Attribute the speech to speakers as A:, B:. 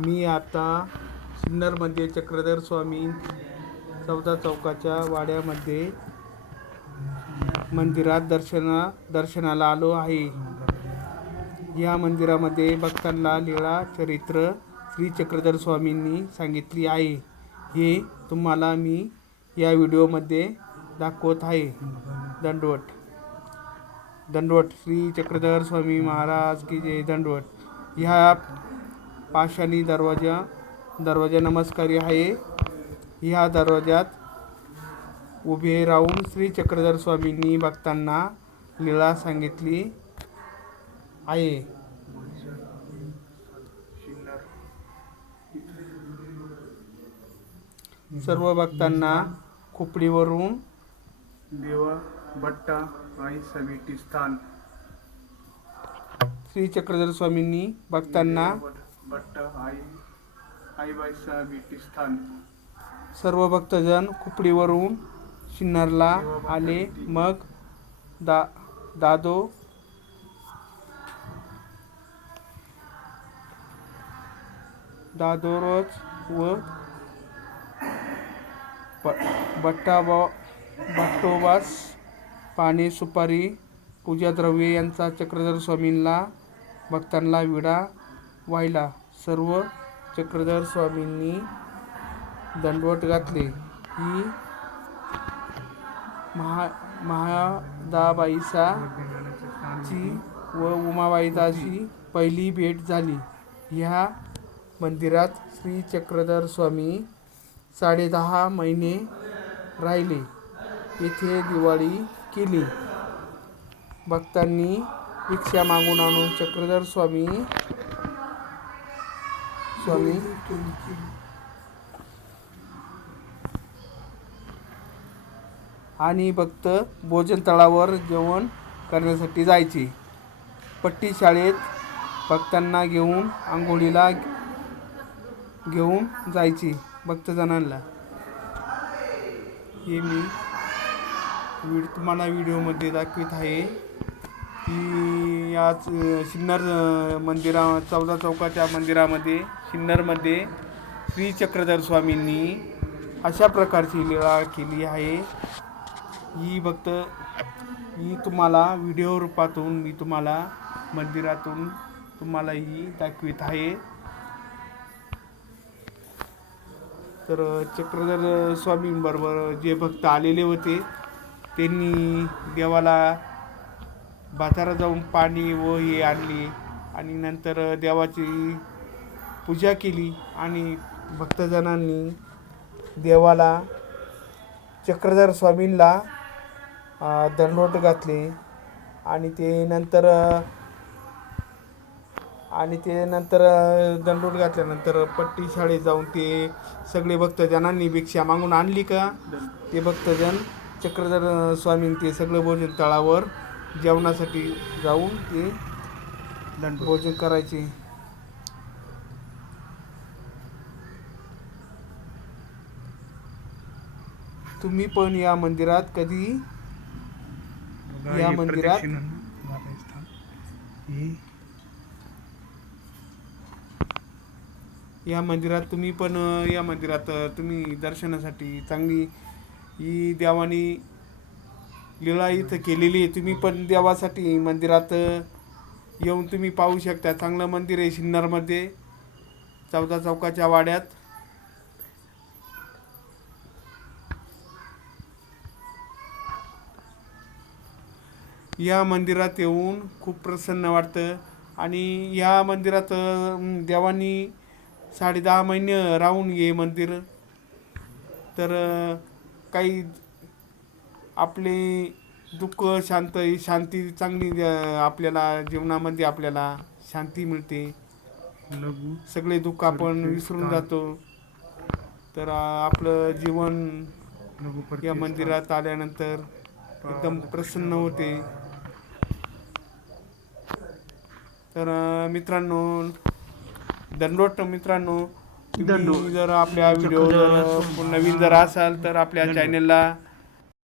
A: मी आता सिन्नरमध्ये चक्रधर स्वामी चौदा चौकाच्या वाड्यामध्ये मंदिरात दर्शना दर्शनाला आलो आहे. या मंदिरामध्ये भक्तांना लीळा चरित्र श्री चक्रधर स्वामींनी सांगितली आहे. हे तुम्हाला मी या व्हिडिओमध्ये दाखवत आहे. दंडवट. दंडवट. श्री चक्रधर स्वामी महाराज की जय. दंडवट. ह्या पाषाणी दरवाजा दरवाजा नमस्कारी आहे. ह्या दरवाजात उभे राहून श्री चक्रधर स्वामींनी भक्तांना लीळा सांगितली आहे. सर्व भक्तांना खोपडीवरून
B: देवा भट्टा आई समिती स्थान.
A: श्री चक्रधर स्वामींनी भक्तांना
B: भट्टा आई आईबाई समिती स्थान.
A: सर्व भक्तजन खुपडीवरून शिन्नरला आले. मग दा दादो दादोरज व ब- बट्टाबा बट्टोबास पाने सुपारी पूजाद्रव्ये यांचा चक्रधर स्वामींना भक्तांना विडा व्हायला सर्व चक्रधर स्वामींनी दंडवट घातले. ही महा महादाबाईसाची व उमाबाईदाची पहिली भेट झाली. ह्या मंदिरात श्री चक्रधर स्वामी साडेदहा महिने राहिले. येथे दिवाळी केली. भक्तांनी रिक्षा मागून आणून चक्रधर स्वामी स्वामी. आणि भक्त भोजन तळावर जेवण करण्यासाठी जायचे. पट्टी शाळेत भक्तांना घेऊन आंघोळीला घेऊन जायची भक्तजनांना. हे मी व्हिड तुम्हाला व्हिडिओमध्ये दाखवित आहे की याच सिन्नर मंदिरा चौदा चौकाच्या मंदिरामध्ये सिन्नरमध्ये श्री चक्रधर स्वामींनी अशा प्रकारची लीळा केली आहे. ही भक्त ही तुम्हाला व्हिडिओ रूपातून मी तुम्हाला मंदिरातून तुम्हाला ही दाखवित आहे. तर चक्रधर स्वामींबरोबर जे भक्त आलेले होते त्यांनी देवाला बाजारात जाऊन पाणी व हे आणले आणि नंतर देवाची पूजा केली आणि भक्तजनांनी देवाला चक्रधर स्वामींना अ, दंडवट घातले आणि ते नंतर आणि ते नंतर अ, दंडवट घातल्यानंतर पट्टी शाळेत जाऊन ते सगळे भक्तजनांनी भिक्षा मागून आणली का? ते भक्तजन चक्रधर स्वामीं ते सगळं भोजन तळावर जेवणासाठी जाऊन ते
B: दंड
A: भोजन करायचे. तुम्ही पण या मंदिरात कधी या मंदिरात? या मंदिरात तुम्ही पण या मंदिरात तुम्ही दर्शनासाठी चांगली ही देवानी लीळा इथं केलेली आहे. तुम्ही पण देवासाठी मंदिरात येऊन तुम्ही पाहू शकता. चांगलं मंदिर आहे सिन्नरमध्ये चौदा चौकाच्या वाड्यात. या मंदिरात येऊन खूप प्रसन्न वाटतं. आणि या मंदिरात देवानी साडे दहा महिने राहून ये मंदिर. तर काही आपले दुःख शांत शांती चांगली आपल्याला जीवनामध्ये आपल्याला शांती मिळते. सगळे दुःख आपण विसरून जातो. तर आपलं जीवन या मंदिरात आल्यानंतर एकदम प्रसन्न होते. तर मित्रांनो दंडोट मित्रांनो तुम्ही. जर आपल्या व्हिडिओ जर नवीन जर असाल तर आपल्या चॅनलला